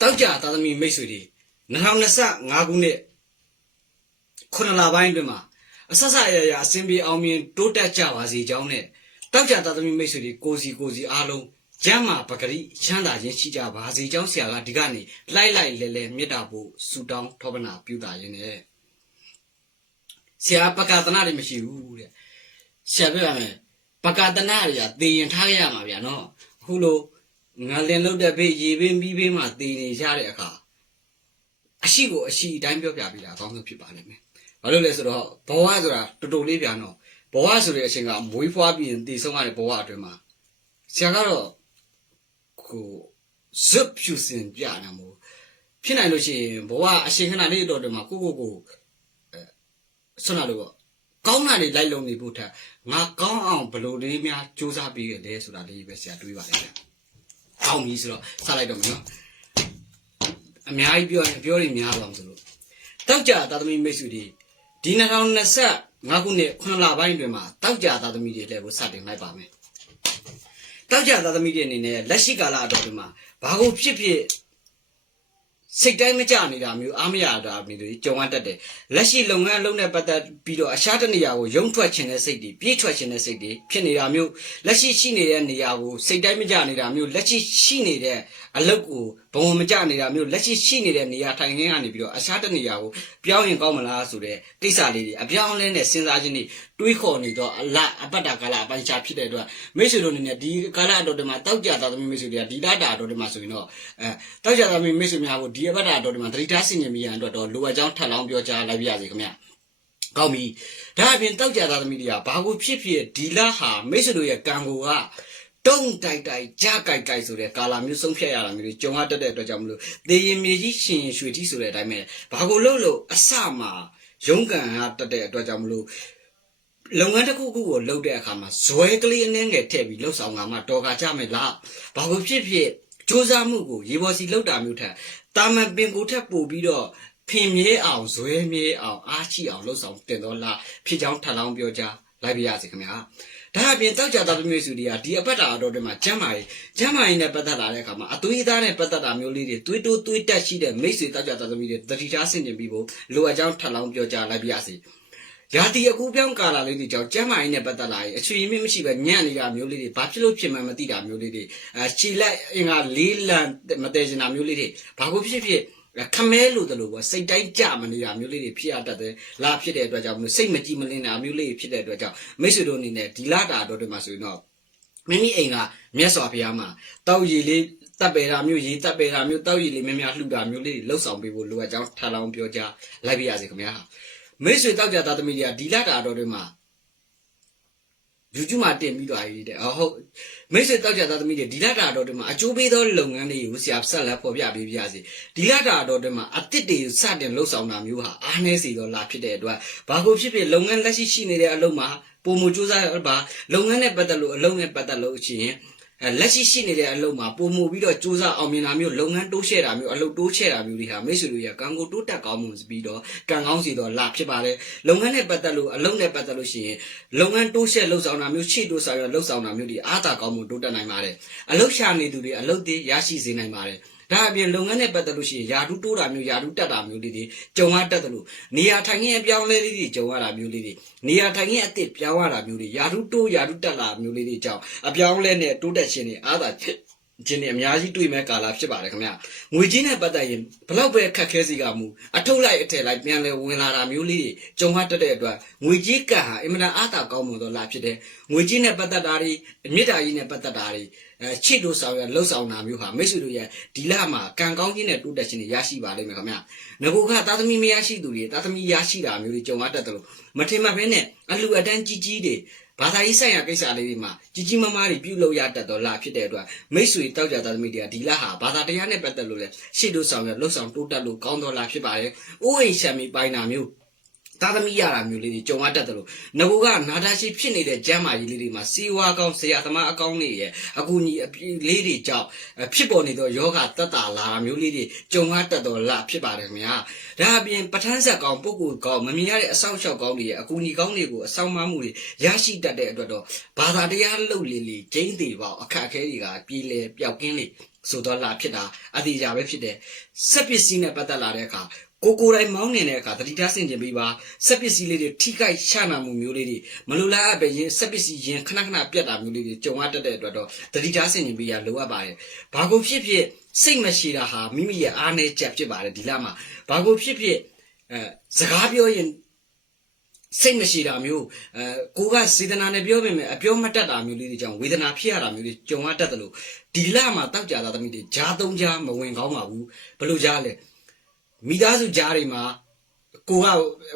တောက်ကြသာသမီမိတ်ဆွေတွေ2025ခုနှစ်ခုနစ်လပိုင်းအတွင်းမှာအဆက်ဆက်အရာရာအစဉ်ပြေအောင်မြင်တိုးတက်ကြပါစေကြောင်းနဲ့တောက်ကြသာသမီမိတ်ဆွေတွေကိုစီကိုစီအားလုံးကျမ်းမာပဂရိချမ်းသာခြင်းရှိကြပါစေကြောင်းဆရာကဒီကနေ့လိုက်လိုက်လဲလဲမေတ္တာပို့ဆုတောင်းထောပနာပြုတာရင်းနဲ့ဆရာပကသနာတွေမရှိဘူးတဲ့ဆရာပြောရမယ်ပကသနာတွေကသေရင်ထားခဲ့ရမှာဗျာနော်အခုလို ငါလင်လုတ်တဲ့ဘေးရေပင်ပြီးဘေးမှာသေနေရတဲ့အခါအရှိကိုအရှိအတိုင်းပြောပြပေးတာအကောင်းဆုံးဖြစ်ပါလိမ့်မယ်ဘာလို့လဲဆိုတော့ဘဝဆိုတာတော်တော်လေးဗျာနော်ဘဝဆိုတဲ့အချိန်ကမွေးဖွားပြီးရင်တည်ဆုံးရတဲ့ဘဝအတွင်းမှာဆရာကတော့ကိုဇွတ်ဖြူစင်ပြတာမို့ဖြစ်နိုင်လို့ရှိရင်ဘဝအချိန်ခဏလေးတော့တည်းမှာကိုကိုကိုအဲဆွမ်းလာလို့ပေါ့ကောင်းတာတွေလိုက်လုံနေဖို့ထက်ငါကောင်းအောင်ဘယ်လိုလေးများစူးစမ်းပြီးရလဲဆိုတာလေးပဲဆရာတွေးပါလိမ့်မယ် ကောင်းပြီဆိုတော့စလိုက်တော့မယ်နော်အများကြီးပြောရင်ပြောရင်များပါမဆိုလို့တောက်ကြသာသမီမိတ်ဆွေတွေဒီ2025ခုနှစ်9လပိုင်းတွင်မှာတောက်ကြသာသမီတွေလည်းကိုစတင်လိုက်ပါမယ်တောက်ကြသာသမီတွေအနေနဲ့လက်ရှိကာလအတော်တွင်မှာဘာကိုဖြစ်ဖြစ် စိတ်တိုင်းမကြနေတာမျိုးအားမရတာမျိုးတွေကြုံရတတ်တယ်လက်ရှိလုပ်ငန်းအလုပ်နဲ့ပတ်သက်ပြီးတော့အရှားတနေရာကိုရုံထွက်ခြင်းတဲ့စိတ်တွေပြေးထွက်ခြင်းတဲ့စိတ်တွေဖြစ်နေတာမျိုးလက်ရှိရှိနေတဲ့နေရာကိုစိတ်တိုင်းမကြနေတာမျိုးလက်ရှိရှိနေတဲ့အလုပ်ကိုဘဝမကြနေတာမျိုးလက်ရှိရှိနေတဲ့နေရာထိုင်ခင်းကနေပြီးတော့အရှားတနေရာကိုပြောင်းရင်ကောင်းမလားဆိုတဲ့ကိစ္စလေးတွေအပြောင်းအလဲနဲ့စဉ်းစားခြင်းတွေတွေးခေါ်နေတော့အလအပတ္တကာလအပိုင်းခြားဖြစ်တဲ့အတွက်မိတ်ဆွေတို့အနေနဲ့ဒီကာလအတော်တည်းမှာတောက်ကြတာသမီးမိတ်ဆွေတွေကဒီလာတာအတော်တည်းမှာဆိုရင်တော့အဲတောက်ကြတာသမီးမိတ်ဆွေများကိုဒီအပတ္တအတော်တည်းမှာသတိထားဆင်ခြင်မိရန်အတွက်တော့လိုအပ်ကြောင်းထပ်လောင်းပြောကြားလိုက်ပြရစီခင်ဗျာကောင်းပြီဒါအပြင်တောက်ကြတာသမီးတွေကဘာကိုဖြစ်ဖြစ်ဒီလာဟာမိတ်ဆွေတို့ရဲ့ကံကိုက တုံးတိုက်တိုက်ကြားကြိုက်ကြိုက်ဆိုတဲ့ကာလာမျိုးဆုံးဖြတ်ရတာမျိုးတွေကြုံရတတ်တဲ့အတွက်ကြောင့်မလို့သေရင်မြေကြီးရှင်ရင်ရွှေတိဆိုတဲ့အတိုင်းပဲဘာကိုလို့လို့အစမှာရုံးကန်ရတတ်တဲ့အတွက်ကြောင့်မလို့လုပ်ငန်းတစ်ခုခုကိုလုပ်တဲ့အခါမှာဇွဲကလေးအနှင်းငယ်ထည့်ပြီးလှုပ်ဆောင်တာမှတော်ကကြမယ်လားဘာကိုဖြစ်ဖြစ်စူးစမ်းမှုကိုရေပေါ်စီလှုပ်တာမျိုးထက်တာမန်ပင်ကိုထက်ပို့ပြီးတော့ဖင်မြဲအောင်ဇွဲမြဲအောင်အားရှိအောင်လှုပ်ဆောင်တင်တော်လားဖြစ်ကြောင်းထပ်လောင်းပြောကြ လိုက်ပါရစေခင်ဗျာဒါအပြင်တောက်ကြတာမျိုးစုတွေကဒီအပတ်တာအတော်တွေမှာကျမ်းမာရေးကျမ်းမာရေးနဲ့ပတ်သက်လာတဲ့အခါမှာအသွေးသားနဲ့ပတ်သက်တာမျိုးလေးတွေသွေးတိုးသွေးတက်ရှိတဲ့မိတ်ဆွေတောက်ကြတာသမီးတွေတတိချာဆင်ကျင်ပြီးဖို့လိုအပ်ကြောင်းထပ်လောင်းပြောကြလိုက်ပါရစေရာတီအကူပြောင်းကာလာလေးတွေကြောင့်ကျမ်းမာရေးနဲ့ပတ်သက်လာရင်အချွေမင်းမရှိပဲညံ့နေတာမျိုးလေးတွေဘာဖြစ်လို့ဖြစ်မှန်းမသိတာမျိုးလေးတွေအဲခြေလက်အင်္ဂါလေးလံမတည်ချင်တာမျိုးလေးတွေဘာကိုဖြစ်ဖြစ် ခမဲလို့တလို့ပေါ့စိတ်တိုင်းကြမနေတာမျိုးလေးတွေဖြစ်ရတတ်တယ်လာဖြစ်တဲ့အတွက်ကြောင့်မလို့စိတ်မကြည်မလင်းတာမျိုးလေးဖြစ်တဲ့အတွက်ကြောင့်မိတ်ဆွေတို့အနေနဲ့ဒီလာတာတော့ဒီမှာဆိုရင်တော့မိမိအိမ်ကမြတ်စွာဘုရားမှာတောက်ရည်လေးတပ်ပေတာမျိုးရေတပ်ပေတာမျိုးတောက်ရည်လေးများများလှူတာမျိုးလေးတွေလှုပ်ဆောင်ပေးဖို့လိုအပ်ကြောင်းထပ်လောင်းပြောကြလိုက်ပါရစေခင်ဗျာမိတ်ဆွေတောက်ကြသားသမီးတွေကဒီလာတာတော့ဒီမှာယူကျူမှာတင်ပြီးတော့အရေးတဲ့ဟုတ် မိတ်ဆွေတောက်ကြသားသမီးတွေဒီလာတာတော့ဒီမှာအကျိုးပေးသောလုပ်ငန်းတွေကိုဆရာဆက်လက်ဖော်ပြပေးပြစီဒီလာတာတော့ဒီမှာအတစ်တွေစတင်လှုပ်ဆောင်တာမျိုးဟာအားနည်းစီတော့လာဖြစ်တဲ့အတွက်ဘာကိုဖြစ်ဖြစ်လုပ်ငန်းလက်ရှိရှိနေတဲ့အလုပ်မှာပုံမကြိုးစားပါလုပ်ငန်းနဲ့ပတ်သက်လို့အလုပ်နဲ့ပတ်သက်လို့အချင်းအဲ လက်ရှိရှိနေတဲ့အလုပ်မှာပုံမှုပြီးတော့စူးစမ်းအောင်မြင်တာမျိုးလုပ်ငန်းတိုးချဲ့တာမျိုးအလုပ်တိုးချဲ့တာမျိုးတွေဟာမိတ်ဆွေတို့ရဲ့ကံကိုတိုးတက်ကောင်းမှုပြီးတော့ကံကောင်းစီတော့လာဖြစ်ပါတယ်လုပ်ငန်းနဲ့ပတ်သက်လို့အလုပ်နဲ့ပတ်သက်လို့ရှိရင်လုပ်ငန်းတိုးချဲ့လှုပ်ဆောင်တာမျိုးရှေ့တိုးဆောင်ရလှုပ်ဆောင်တာမျိုးတွေအားသာကောင်းမှုတိုးတက်နိုင်ပါတယ်အလုပ်ရှာနေသူတွေအလုပ်တွေရရှိစေနိုင်ပါတယ် ဒါအပြင်လုပ်ငန်းနဲ့ပတ်သက်လို့ရှိရင်ယာတုတိုးတာမျိုးယာတုတက်တာမျိုးလေးတွေကြုံရတတ်တယ်လို့နေရာထိုင်ခင်းအပြောင်းလဲလေးတွေကြုံရတာမျိုးလေးတွေနေရာထိုင်ခင်းအစ်စ်ပြောင်းရတာမျိုးတွေယာတုတိုးယာတုတက်လာမျိုးလေးတွေကြောင့်အပြောင်းလဲနဲ့တိုးတက်ခြင်းတွေအားသာဖြစ် ခြင်းတွေအများကြီးတွေ့မဲ့ကာလဖြစ်ပါတယ်ခင်ဗျငွေကြီးနဲ့ပတ်သက်ရင်ဘလောက်ပဲခက်ခဲစီကမူအထုတ်လိုက်အထက်လိုက်ပြန်လဲဝင်လာတာမျိုးလေးကြုံရတတ်တဲ့အတွက်ငွေကြီးကဟာအင်မတန်အားသာကောင်းမွန်သောလာဖြစ်တယ်ငွေကြီးနဲ့ပတ်သက်တာတွေအမြင့်တာကြီးနဲ့ပတ်သက်တာတွေအဲချစ်လို့ဆောင်ရလှုပ်ဆောင်တာမျိုးဟာမိတ်ဆွေတို့ရဲ့ဒီလမှာကံကောင်းခြင်းနဲ့တိုးတက်ခြင်းတွေရရှိပါလိမ့်မယ်ခင်ဗျငကိုကသားသမီးမရရှိသူတွေသားသမီးရရှိတာမျိုးတွေကြုံရတတ်တယ်လို့မထင်မှတ်ဘဲနဲ့အလှအတန်းကြီးကြီးတွေ ဘာသာရေးဆိုင်ရာကိစ္စလေးတွေမှာကြီးကြီးမားမားတွေပြုလုပ်ရတတ်တော့လာဖြစ်တဲ့အတွက်မိတ်ဆွေတောက်ကြသားသမီးတွေကဒီလဟာဘာသာတရားနဲ့ပတ်သက်လို့လဲရှေ့တို့ဆောင်ရလှုပ်ဆောင်တိုးတက်လို့ကောင်းတော့လာဖြစ်ပါတယ်။အိုးအိမ်ရှမ်းမီပိုင်းတာမျိုး သားသမီးရတာမျိုးလေးတွေကြုံရတတ်တယ်လို့ငကူကနာတာရှိဖြစ်နေတဲ့ကျမ်းမာကြီးလေးတွေမှာစီဝါကောင်းဆရာသမားအကောင်းတွေရဲ့အကူကြီးအပြေးလေးတွေကြောင့်ဖြစ်ပေါ်နေသောယောဂတတ်တာလာမျိုးလေးတွေကြုံရတတ်တော့လာဖြစ်ပါတယ်ခင်ဗျာဒါအပြင်ပဋ္ဌာန်းဆက်ကောင်းပုဂ္ဂိုလ်ကောင်းမမြင်ရတဲ့အဆောင်ရှောက်ကောင်းတွေရဲ့အကူကြီးကောင်းတွေကိုအဆောင်မမှုတွေရရှိတတ်တဲ့အတွက်တော့ဘာသာတရားလှုပ်လေလေကျင်းသေးပါအခက်အခဲတွေကပြေးလေပျောက်ကင်းလေဆိုတော့လာဖြစ်တာအတိအကျပဲဖြစ်တယ်စက်ပစ္စည်းနဲ့ပတ်သက်လာတဲ့အခါ ကိုကိုယ်တိုင်မောင်းနေတဲ့အခါတတိထားဆင်ခြင်ပြီးပါစက်ပစ္စည်းလေးတွေထိခိုက်ရှာနာမှုမျိုးလေးတွေမလိုလားအပ်ပဲရင်စက်ပစ္စည်းရင်ခဏခဏပြတ်တာမျိုးလေးတွေကြုံရတတ်တဲ့အတွက်တော့တတိထားဆင်ခြင်ပြီးရလိုအပ်ပါတယ်ဘာကိုဖြစ်ဖြစ်စိတ်မရှိတာဟာမိမိရဲ့အားနည်းချက်ဖြစ်ပါတယ်ဒီလမှာဘာကိုဖြစ်ဖြစ်အဲစကားပြောရင်စိတ်မရှိတာမျိုးအဲကိုကစေတနာနဲ့ပြောပေမဲ့အပြောမတတ်တာမျိုးလေးတွေကြောင့်ဝေဒနာဖြစ်ရတာမျိုးတွေကြုံရတတ်တယ်လို့ဒီလမှာတောက်ကြတာသမီးတွေဂျားသုံးကြားမဝင်ကောင်းပါဘူးဘယ်လိုကြားလဲ မိသားစုကြားတွေမှာကိုက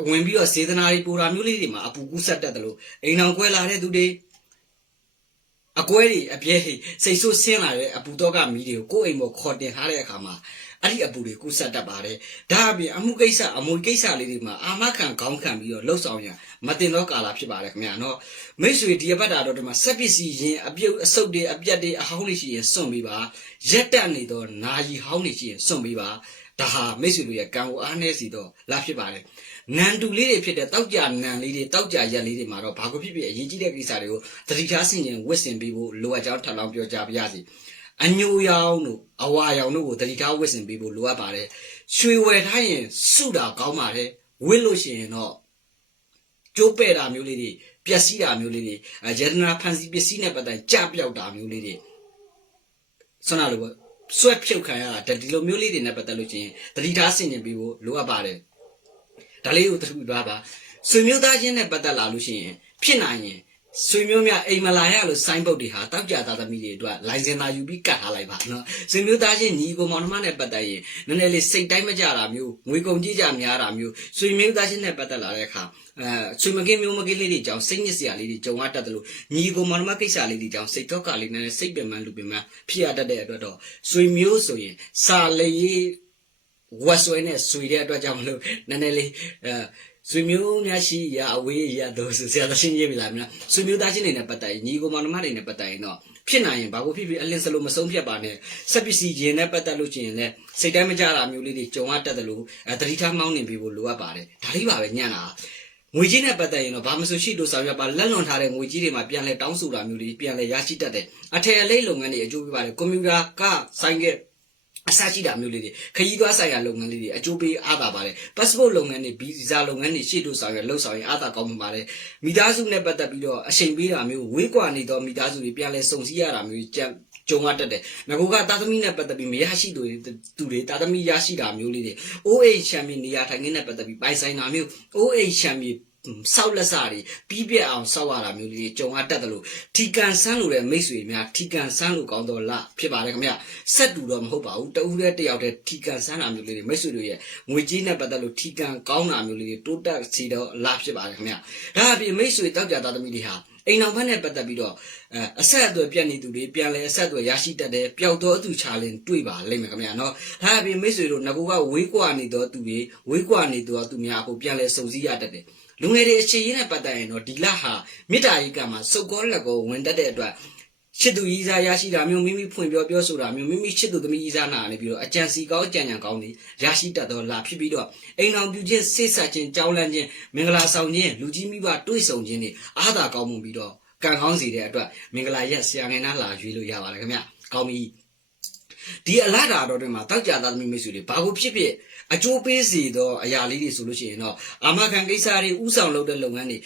ဝင်ပြီးတော့စေတနာတွေပူတာမျိုးလေးတွေမှာအပူကူးဆက်တတ်တယ်လို့အိမ်အောင်ကွဲလာတဲ့သူတွေအကွဲတွေအပြဲတွေစိတ်ဆိုးဆင်းလာတဲ့အပူတော့ကမီးတွေကိုကိုယ့်အိမ်ပေါ်ခေါ်တင်ထားတဲ့အခါမှာအဲ့ဒီအပူတွေကူးဆက်တတ်ပါတယ်ဒါအပြင်အမှုကိစ္စအမွေကိစ္စလေးတွေမှာအာမခံခေါင်းခံပြီးတော့လှုပ်ဆောင်ရမတင်တော့ကာလာဖြစ်ပါတယ်ခင်ဗျာနော်မိတ်ဆွေဒီအပတ်တာတော့ဒီမှာစက်ပစ္စည်းရင်အပြုတ်အဆုပ်တွေအပြက်တွေအဟောင်းတွေရှိရင်စွန့်ပေးပါရက်တက်နေတော့နာယီဟောင်းတွေရှိရင်စွန့်ပေးပါ ဒါဟာမိတ်ဆွေတို့ရဲ့ကံကိုအားနည်းစီတော့လာဖြစ်ပါတယ်နန်တူလေးတွေဖြစ်တဲ့တောက်ကြနန်လေးတွေတောက်ကြရက်လေးတွေမှာတော့ဘာကိုဖြစ်ဖြစ်အရေးကြီးတဲ့ကိစ္စတွေကိုသတိထားဆင်ခြင်ဝစ်ဆင်ပေးဖို့လိုအပ်ကြောင်းထပ်လောင်းပြောကြပါရစေအညိုရောင်တို့အဝါရောင်တို့ကိုသတိထားဝစ်ဆင်ပေးဖို့လိုအပ်ပါတယ်ရွှေဝယ်ထားရင်စုတာကောင်းပါတယ်ဝစ်လို့ရှိရင်တော့ကျိုးပဲ့တာမျိုးလေးတွေပျက်စီးတာမျိုးလေးတွေအဲယတနာဖန်စီပစ္စည်းနဲ့ပတ်သက်ကြပြောက်တာမျိုးလေးတွေဆွမ်းနာလို့ပေါ့ ဆွဲဖြုတ်ခံရတာဒီလိုမျိုးလေးတွေနဲ့ပတ်သက်လို့ချင်းသတိထားဆင်ခြင်ပေးဖို့လိုအပ်ပါတယ်ဒါလေးကိုသတိထားပါဆွေမျိုးသားချင်းနဲ့ပတ်သက်လာလို့ရှိရင်ဖြစ်နိုင်ရင် ဆွေမျိုးများအိမ်မလာရလို့စိုင်းပုတ်တွေဟာတောက်ကြသားသမီးတွေအတွက်လိုင်စင်သာယူပြီးကတ်ထားလိုက်ပါနော်ဆွေမျိုးသားချင်းညီကိုမောင်နှမနဲ့ပတ်သက်ရင်နည်းနည်းလေးစိတ်တိုင်းမကြတာမျိုးငွေကုန်ကြီးကြများတာမျိုးဆွေမျိုးသားချင်းနဲ့ပတ်သက်လာတဲ့အခါအဲဆွေမကင်းမျိုးမကင်းလေးတွေကြောင့်စိတ်ညစ်စရာလေးတွေကြုံရတတ်တယ်လို့ညီကိုမောင်နှမကိစ္စလေးတွေကြောင့်စိတ်တော့ကလေးနည်းနည်းစိတ်ပင်ပန်းလူပင်ပန်းဖြစ်ရတတ်တဲ့အတွက်တော့ဆွေမျိုးဆိုရင်စာလေးဝက်ဆွဲနဲ့ဆွေတဲ့အတွက်ကြောင့်မလို့နည်းနည်းလေးအဲ ဆွေမျိုးများရှိရအဝေးရတော့ဆိုဆရာသရှင်ရေးပြီလားမလားဆွေမျိုးသားချင်းတွေနဲ့ပတ်သက်ရင်ညီကိုမောင်နှမတွေနဲ့ပတ်သက်ရင်တော့ဖြစ်နိုင်ရင်ဘာကိုဖြစ်ဖြစ်အလင်းစလို့မဆုံးဖြတ်ပါနဲ့စက်ပစ္စည်းရင်နဲ့ပတ်သက်လို့ချင်းလည်းစိတ်တိုင်းမကြတာမျိုးလေးတွေကြုံရတတ်တယ်လို့အဲတတိထားမောင်းနေပြီးဖို့လိုအပ်ပါတယ်ဒါလေးပါပဲညံ့တာငွေကြီးနဲ့ပတ်သက်ရင်တော့ဘာမဆိုရှိလို့ဆောင်ရွက်ပါလက်လွန်ထားတဲ့ငွေကြီးတွေမှာပြန်လဲတောင်းဆိုတာမျိုးတွေပြန်လဲရရှိတတ်တယ်အထည်အလိပ်လုပ်ငန်းတွေအကျိုးပေးပါတယ်ကွန်ပျူတာကဆိုင်က အစရှိတာမျိုးလေးတွေခရီးသွားဆိုင်ရာလုပ်ငန်းလေးတွေအကျိုးပေးအားသာပါတယ် passport လုပ်ငန်းတွေဗီဇာလုပ်ငန်းတွေရှေ့တို့ဆောင်ရွက်လှုပ်ဆောင်ရင်အားသာကောင်းမှာပါတယ်မိသားစုနဲ့ပတ်သက်ပြီးတော့အချိန်ပေးတာမျိုးဝေးကွာနေတော့မိသားစုတွေပြန်လဲစုံစည်းရတာမျိုးကြံကြုံရတတ်တယ်ငါကတာသမီနဲ့ပတ်သက်ပြီးမရရှိသူတွေသူတွေတာသမီရရှိတာမျိုးလေးတွေ OH ချန်ပီနေရာထိုင်ခင်းနဲ့ပတ်သက်ပြီးပိုင်ဆိုင်တာမျိုး OH ချန်ပီ ဆောက်လက်စာတွေပြီးပြက်အောင်ဆောက်ရတာမျိုးလေးတွေကြုံရတတ်တယ်လို့ထီကန်ဆန်းလို့တဲ့မိတ်ဆွေများထီကန်ဆန်းလို့ကောင်းတော့လားဖြစ်ပါတယ်ခင်ဗျဆက်တူတော့မဟုတ်ပါဘူးတဦးတည်းတယောက်တည်းထီကန်ဆန်းတာမျိုးလေးတွေမိတ်ဆွေတို့ရဲ့ငွေကြီးနဲ့ပတ်သက်လို့ထီကန်ကောင်းတာမျိုးလေးတွေတိုးတက်စီတော့လားဖြစ်ပါတယ်ခင်ဗျဒါအပြင်မိတ်ဆွေတောက်ကြသားသမီးတွေဟာအိမ်အောင်ဘက်နဲ့ပတ်သက်ပြီးတော့အဲအဆက်အသွယ်ပြတ်နေသူတွေပြန်လဲအဆက်အသွယ်ရရှိတတ်တယ်ပျောက်တော့အသူချာလင်တွေ့ပါလိမ့်မယ်ခင်ဗျာနော်ဒါအပြင်မိတ်ဆွေတို့ငကူကဝေးကွာနေတော့သူတွေဝေးကွာနေတော့သူများအခုပြန်လဲစုံစည်းရတတ်တယ် လူငယ်တွေအခြေရင်းနဲ့ပတ်သက်ရင်တော့ဒီလဟာမေတ္တာရေးကမှာစုပ်ကောလက်ကောဝင်တတ်တဲ့အတွက်ချစ်သူကြီးစားရရှိတာမျိုးမိမိဖွင့်ပြောပြောဆိုတာမျိုးမိမိချစ်သူသမီးကြီးစားနာနေပြီးတော့အကြံစီကောင်းအကြံဉာဏ်ကောင်းတွေရရှိတတ်တော့လာဖြစ်ပြီးတော့အိမ်အောင်ပြုခြင်းစိတ်ဆက်ခြင်းကြောင်းလန့်ခြင်းမင်္ဂလာဆောင်ခြင်းလူကြီးမိဘတွေ့ဆုံခြင်းတွေအားသာကောင်းမှုပြီးတော့ကံကောင်းစီတဲ့အတွက်မင်္ဂလာရက်ဆရာငယ်နာလာရွေးလို့ရပါတယ်ခင်ဗျကောင်းပြီဒီအလားတာတော်တွေမှာတောက်ကြသားသမီးမိတ်ဆွေတွေဘာကိုဖြစ်ဖြစ် အကျိုးပေးစီတော့အရာလေးတွေဆိုလို့ရှိရင်တော့အာမခံကိစ္စတွေဥဆောင်လုပ်တဲ့လုပ်ငန်းတွေ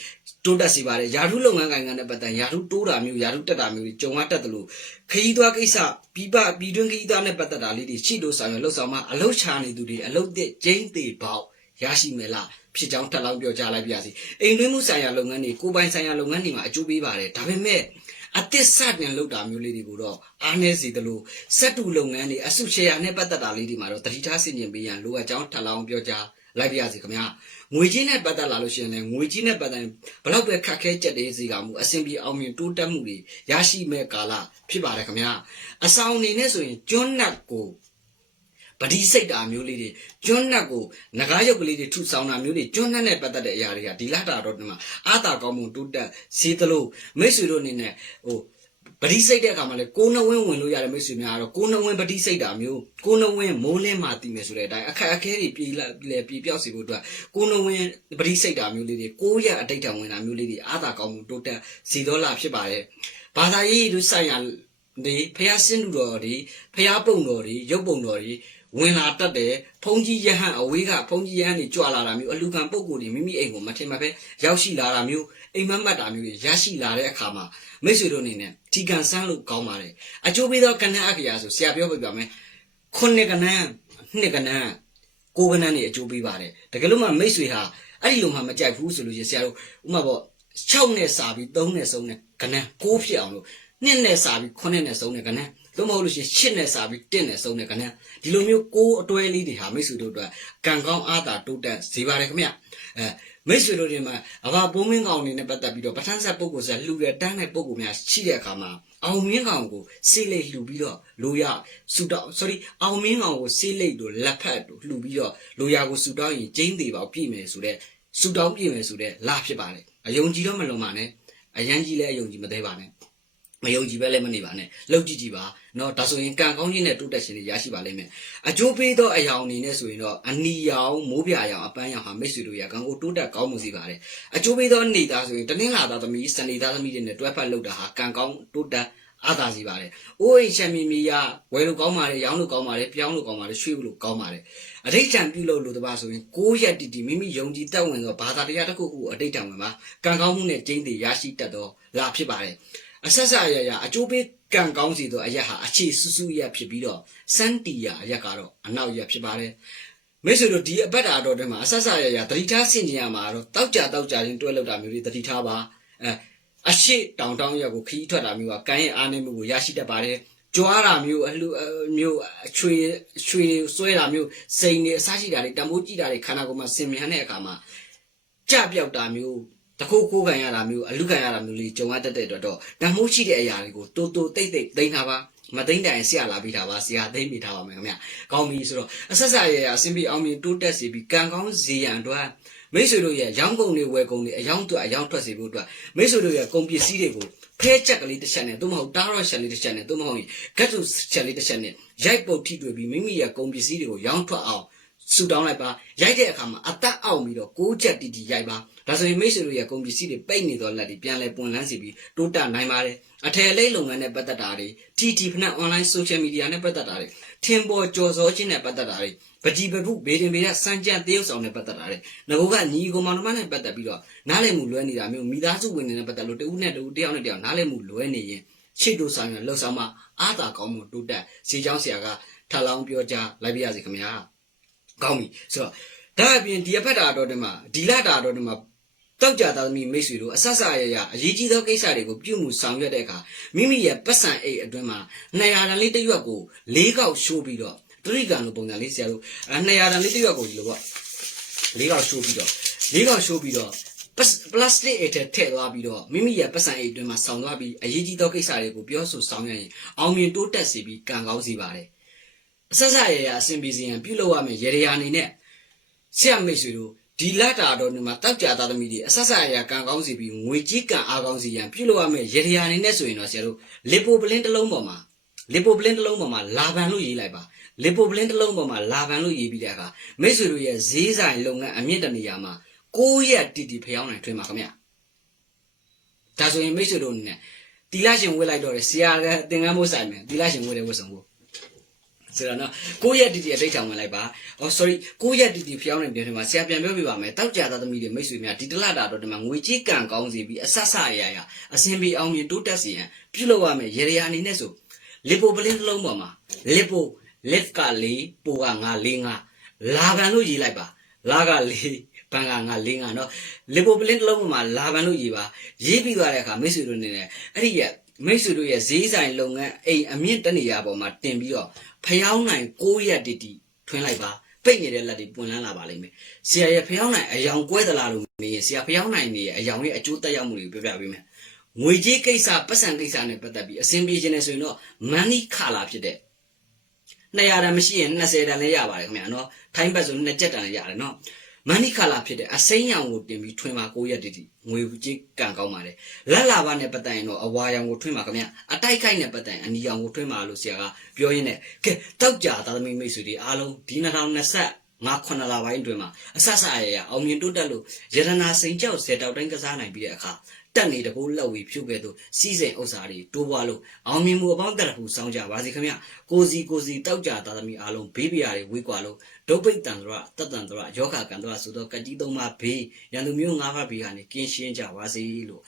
တိုးတက်စီပါတယ်ယာထုလုပ်ငန်းကိုင်ငံနဲ့ပတ်သက်ယာထုတိုးတာမျိုးယာထုတက်တာမျိုးတွေကြုံရတတ်တယ်လို့ခရီးသွားကိစ္စပြီးပပြီးတွင်းခရီးသွားနဲ့ပတ်သက်တာလေးတွေရှိလို့ဆောင်ရလှုပ်ဆောင်မှအလုတ်ချနေသူတွေအလုတ်တဲ့ကျင်းသေးပေါက်ရရှိမယ်လားဖြစ်ကြောင်းထပ်လောင်းပြောကြားလိုက်ပါရစေအိမ်တွင်းမှုဆိုင်ရာလုပ်ငန်းတွေကိုယ်ပိုင်ဆိုင်ရာလုပ်ငန်းတွေမှာအကျိုးပေးပါတယ်ဒါပေမဲ့ အသစ်စတင်လုပ်တာမျိုးလေးတွေကိုတော့အားနည်းစေသလိုစက်တူလုပ်ငန်းတွေအစုရှယ်ယာနဲ့ပတ်သက်တာလေးတွေမှာတော့တတိထားဆင်ခြင်ပေးရန်လိုအပ်ကြောင်းထပ်လောင်းပြောကြားလိုက်ပါရစေခင်ဗျာငွေကြီးနဲ့ပတ်သက်လာလို့ရှိရင်လည်းငွေကြီးနဲ့ပတ်သက်ဘလောက်ပဲခက်ခဲကြက်တဲ့စီကမှုအဆင်ပြေအောင်မြင်တိုးတက်မှုတွေရရှိမဲ့ကာလဖြစ်ပါတယ်ခင်ဗျာအဆောင်အနေနဲ့ဆိုရင်ကျွန်းနတ်ကို ပတိစိတ်တာမျိုးလေးတွေကျွန်းနတ်ကိုငကားရုပ်ကလေးတွေထုဆောင်တာမျိုးတွေကျွန်းနတ်နဲ့ပတ်သက်တဲ့အရာတွေကဒီလာတာတော့ဒီမှာအာတာကောင်းမှုတိုးတက်စေသလိုမိတ်ဆွေတို့အနေနဲ့ဟိုပတိစိတ်တဲ့အခါမှာလေကိုးနှဝင်းဝင်လို့ရတယ်မိတ်ဆွေများကတော့ကိုးနှဝင်းပတိစိတ်တာမျိုးကိုးနှဝင်းမိုးလင်းမှတည်မယ်ဆိုတဲ့အတိုင်းအခက်အခဲတွေပြည်လာလေပြည်ပြောက်စီဖို့အတွက်ကိုးနှဝင်းပတိစိတ်တာမျိုးလေးတွေကိုးရအတိတ်တံဝင်တာမျိုးလေးတွေအာသာကောင်းမှုတိုးတက်စီတော်လာဖြစ်ပါတယ်ဘာသာရေးတို့ဆိုင်ရာဒီဖះစင်းလူတော်တွေဖះပုံတော်တွေရုပ်ပုံတော်တွေ ဝင်လာတတ်တယ်ဖုန်ကြီးယဟန်အဝေးကဖုန်ကြီးယဟန်တွေကြွလာတာမျိုးအလူခံပုံကိုယ်တွေမိမိအိမ်ကိုမထင်မှပဲရောက်ရှိလာတာမျိုးအိမ်မက်မက်တာမျိုးတွေရရှိလာတဲ့အခါမှာမိတ်ဆွေတို့အနေနဲ့ဒီကန်ဆန်းလို့ကောင်းပါတယ်အကျိုးပေးသောကဏ္ဍအကရာဆိုဆရာပြောပြပြမယ်ခုနှစ်ကဏ္ဍနှစ်ကဏ္ဍကိုးကဏ္ဍနေအကျိုးပေးပါတယ်တကယ်လို့မှမိတ်ဆွေဟာအဲ့ဒီလိုမှမကြိုက်ဘူးဆိုလို့ရှိရင်ဆရာတို့ဥမာပေါ့6နဲ့စာပြီး3နဲ့ဆုံးနဲ့ကဏ္ဍ6ဖြစ်အောင်လို့နှစ်နဲ့စာပြီး9နဲ့ဆုံးနဲ့ကဏ္ဍ လို့မဟုတ်လို့ရှိရင်8နဲ့စာပြီး1နဲ့ဆုံးနဲ့ကဏ္ဍဒီလိုမျိုးကိုးအတွဲလေးတွေဟာမိတ်ဆွေတို့အတွက်ကံကောင်းအားသာတိုးတက်စေပါတယ်ခင်ဗျအဲမိတ်ဆွေတို့တွေမှာအဘာပုံးမင်းကောင်အနေနဲ့ပတ်သက်ပြီးတော့ပဋ္ဌာန်းဆက်ပုဂ္ဂိုလ်ဆက်လှူတဲ့တန်းတဲ့ပုဂ္ဂိုလ်များရှိတဲ့အခါမှာအောင်မင်းကောင်ကိုစေးလိတ်လှူပြီးတော့လိုရဆူတောင်း sorry အောင်မင်းကောင်ကိုစေးလိတ်တို့လက်ဖက်တို့လှူပြီးတော့လိုရကိုဆူတောင်းရင်ကျင်းသေးပါပြည့်မယ်ဆိုတဲ့ဆူတောင်းပြည့်မယ်ဆိုတဲ့လာဖြစ်ပါတယ်အယုံကြည်တော့မလွန်ပါနဲ့အရန်ကြီးလည်းအယုံကြည်မသေးပါနဲ့ မယုံကြည်ပဲလည်းမနေပါနဲ့လှုပ်ကြည့်ကြည့်ပါเนาะဒါဆိုရင်ကံကောင်းခြင်းနဲ့တိုးတက်ခြင်းတွေရရှိပါလိမ့်မယ်အကျိုးပေးသောအယောင်အနေနဲ့ဆိုရင်တော့အနီရောင်မိုးပြရောင်အပန်းရောင်ဟာမိတ်ဆွေတို့ရကံကိုတိုးတက်ကောင်းမှုစီပါတယ်အကျိုးပေးသောနေသားဆိုရင်တနင်္လာသားသမီးစနေသားသမီးတွေနဲ့တွဲဖက်လုပ်တာဟာကံကောင်းတိုးတက်အားသာစီပါတယ်။အိုးအိမ်ချမ်းမီမီရဝယ်လို့ကောင်းပါတယ်၊ရောင်းလို့ကောင်းပါတယ်၊ပြောင်းလို့ကောင်းပါတယ်၊ရွှေ့လို့ကောင်းပါတယ်။အဋိဋ္ဌံပြုလို့လို့တပါဆိုရင်ကိုးရက်တီတီမိမိယုံကြည်တက်ဝင်သောဘာသာတရားတစ်ခုခုကိုအဋိဋ္ဌံဝင်ပါကံကောင်းမှုနဲ့ကျင်းတည်ရရှိတတ်သောလာဖြစ်ပါတယ်။ အဆက်ဆက်အရရအကျိုးပေးကံကောင်းစီသောအရက်ဟာအခြေစုစုရက်ဖြစ်ပြီးတော့စန်တီယာအရက်ကတော့အနောက်ရက်ဖြစ်ပါတယ်။မိတ်ဆွေတို့ဒီအပတ်တာတော်တွေမှာအဆက်ဆက်ရရတတိထားဆင်ကျင်ရမှာတော့တောက်ကြတောက်ကြချင်းတွဲလောက်တာမျိုးတွေတတိထားပါအဲအရှိတောင်တောင်ရက်ကိုခီးထွက်တာမျိုးကကံရဲ့အားနည်းမှုကိုရရှိတတ်ပါတယ်ကြွားတာမျိုးအလှမျိုးအချွေချွေဆွဲတာမျိုးစိန်တွေအစားရှိတာတွေတမိုးကြည့်တာတွေခန္ဓာကိုယ်မှာဆင်မြန်းတဲ့အခါမှာကြပြောက်တာမျိုး တခိုးခိုးခံရတာမျိုးအလူခံရတာမျိုးလေးကြုံရတတ်တဲ့အတွက်တော့တမိုးရှိတဲ့အရာတွေကိုတိုးတိုးတိတ်တိတ်သိမ်းထားပါမသိမ့်တိုင်ဆရာလာပြီးထားပါဆရာသိမ့်ပြီးထားပါမယ်ခင်ဗျကောင်းပြီဆိုတော့အဆက်ဆက်ရရအစင်ပြီးအောင်ပြီးတိုးတက်စီပြီးကံကောင်းစီရန်အတွက်မိတ်ဆွေတို့ရဲ့ရောင်းကုန်တွေဝယ်ကုန်တွေအယောင်းအတွက်အယောင်းထွက်စီဖို့အတွက်မိတ်ဆွေတို့ရဲ့ကုန်ပစ္စည်းတွေကိုဖဲချက်ကလေးတစ်ချက်နဲ့သို့မဟုတ်တားရော့ချက်လေးတစ်ချက်နဲ့သို့မဟုတ်ဂတ်တူချက်လေးတစ်ချက်နဲ့ရိုက်ပုတ်ထိတွေ့ပြီးမိမိရဲ့ကုန်ပစ္စည်းတွေကိုရောင်းထွက်အောင် ဆူတောင်းလိုက်ပါရိုက်တဲ့အခါမှာအသက်အောက်ပြီးတော့ကိုးချက်တီတီရိုက်ပါဒါဆိုရင်မိတ်ဆွေတို့ရဲ့ကုန်ပစ္စည်းတွေပိတ်နေတော့လက်တွေပြန်လဲပွင့်လန်းစီပြီးတိုးတက်နိုင်ပါတယ်အထည်လိပ်လုပ်ငန်းနဲ့ပတ်သက်တာတွေ TT ဖနက် online social media နဲ့ပတ်သက်တာတွေထင်ပေါ်ကြော်စောခြင်းနဲ့ပတ်သက်တာတွေပကြည်ပပုဘေးတင်ဘေးရစံကြံတရုပ်ဆောင်နဲ့ပတ်သက်တာတွေငကောကညီကိုမောင်နှမနဲ့ပတ်သက်ပြီးတော့နားလည်မှုလွဲနေတာမျိုးမိသားစုဝင်တွေနဲ့ပတ်သက်လို့တဦးနဲ့တဦးတယောက်နဲ့တယောက်နားလည်မှုလွဲနေရင်ရှေ့တို့ဆောင်ရလှုပ်ဆောင်မှအားသာကောင်းမှုတိုးတက်စီချောင်းဆရာကထပ်လောင်းပြောကြားလိုက်ပြရစီခင်ဗျာ ကောင်းပြီဆိုတော့ဒါအပြင်ဒီအဖက်တာတော်တွေမှာဒီလတာတော်တွေမှာတောက်ကြသားသမီးမိတ်ဆွေတို့အဆက်ဆက်ရရအရေးကြီးသောကိစ္စတွေကိုပြုမှုဆောင်ရွက်တဲ့အခါမိမိရဲ့ပတ်စံအိတ်အတွင်းမှာ200တန်လေးတစ်ရွက်ကို၄ကောက်ရှိုးပြီးတော့တရိကန်လိုပုံစံလေးဆရာတို့200တန်လေးတစ်ရွက်ကိုဒီလိုပေါ့၄ကောက်ရှိုးပြီးတော့၄ကောက်ရှိုးပြီးတော့ပလတ်စတစ်အိတ်ထဲထည့်သွားပြီးတော့မိမိရဲ့ပတ်စံအိတ်အတွင်းမှာဆောင်းသွားပြီးအရေးကြီးသောကိစ္စတွေကိုပြောဆိုဆောင်ရွက်ရင်အောင်မြင်တိုးတက်စေပြီးကံကောင်းစေပါတယ် အဆက်ဆက်ရရအစဉ်ပြေစီရင်ပြုလုပ်ရမယ်ရေရာအနေနဲ့ဆရာမိတ်ဆွေတို့ဒီလတာတော်ဒီမှာတောက်ကြသားသမီးတွေအဆက်ဆက်အရာကံကောင်းစီပြီးငွေကြီးကံအားကောင်းစီရန်ပြုလုပ်ရမယ့်ရေရာအနေနဲ့ဆိုရင်တော့ဆရာတို့လီပိုပလင်းတစ်လုံးပေါ်မှာလီပိုပလင်းတစ်လုံးပေါ်မှာလာဗန်လို့ရေးလိုက်ပါလီပိုပလင်းတစ်လုံးပေါ်မှာလာဗန်လို့ရေးပြီးတဲ့အခါမိတ်ဆွေတို့ရဲ့ဈေးဆိုင်လုပ်ငန်းအမြင့်တနေရာမှာ6ရက်တီတီဖျောင်းနိုင်ထွင်းပါခင်ဗျဒါဆိုရင်မိတ်ဆွေတို့အနေနဲ့တီလာရှင်ဝေးလိုက်တော့တယ်ဆရာကသင်္ကန်းမိုးဆိုင်မယ်တီလာရှင်ဝေးတယ်ဝတ်ဆောင်ဖို့ ဆိုတော့နော်ကိုရက်တီတီအတိတ်ထောင်ဝင်လိုက်ပါ။ Oh sorry ကိုရက်တီတီဖျောင်းနေတယ်ဒီမှာဆရာပြန်ပြောပြပါမယ်။တောက်ကြသားသမီးတွေမိတ်ဆွေများဒီတလတာတော့ဒီမှာငွေကြီးကံကောင်းစီပြီးအဆက်ဆက်ရရအစင်ပြီးအောင်မြင်တိုးတက်စီရန်ပြုလုပ်ရမယ်ရေရအနေနဲ့ဆိုလီပိုပလင်းတစ်လုံးပေါ်မှာလီပို lift က၄ပိုကငါ၄ငါလာဗန်လို့ရေးလိုက်ပါလာက၄ဘန်ကငါ၄ငါနော်လီပိုပလင်းတစ်လုံးပေါ်မှာလာဗန်လို့ရေးပါရေးပြီးသွားတဲ့အခါမိတ်ဆွေတို့နေနဲ့အဲ့ဒီရဲ့ မိတ်ဆွေတို့ရဲ့ဈေးဆိုင်လုပ်ငန်းအိမ်အမြင့်တနေရာပေါ်မှာတင်ပြီးတော့ဖျောင်းနိုင်6ရက်တီတီထွင်းလိုက်ပါပိတ်နေတဲ့လက်တွေပွင့်လန်းလာပါလိမ့်မယ်ဆရာရဲ့ဖျောင်းနိုင်အယောင်ကွဲသလားလို့မေးရင်ဆရာဖျောင်းနိုင်နေရဲ့အယောင်ရဲ့အကျိုးတက်ရောက်မှုတွေကိုပြောပြပေးမယ်ငွေကြေးကိစ္စပတ်စံကိစ္စနဲ့ပတ်သက်ပြီးအဆင်ပြေခြင်းနဲ့ဆိုရင်တော့ money color ဖြစ်တဲ့200တန်မရှိရင်20တန်လည်းရပါတယ်ခင်ဗျာနော်ထိုင်းဘတ်ဆို2ကြက်တန်လည်းရတယ်နော် မဏိခါလာဖြစ်တဲ့အစိမ်းရောင်ကိုတင်ပြီးထွင်းပါ9ရက်တည်းငွေကြီးကံကောင်းပါတယ်လက်လာပါနဲ့ပတ်တိုင်တော့အဝါရောင်ကိုထွင်းပါခင်ဗျအတိုက်ခိုက်နဲ့ပတ်တိုင်အနီရောင်ကိုထွင်းပါလို့ဆရာကပြောရင်းနဲ့ကဲတောက်ကြသားသမီးမိတ်ဆွေတွေအားလုံးဒီ2020ငါခုနှစ်လပိုင်းအတွင်းမှာအဆဆအရရအောင်မြင်တိုးတက်လို့ရတနာစိန်ကြောက်ဆယ်တောက်တိုင်းကစားနိုင်ပြီးတဲ့အခါ တက်နေတကူလက်ဝီဖြုတ်ခဲ့သူစီးစိမ်ဥစ္စာတွေတိုးပွားလို့အောင်မြင်မှုအပေါင်းတက်ဖို့စောင်းကြပါစီခင်ဗျကိုစီကိုစီတောက်ကြသားသမီးအားလုံးဘေးပြာတွေဝေးကွာလို့ဒုပိတ်တန်တော်တတ်တန်တော်ယောဂကန်တော်ဆိုတော့ကတိသုံးပါဘေးရန်သူမျိုးငါးပါးဘေးဟာနေကင်းရှင်းကြပါစေလို့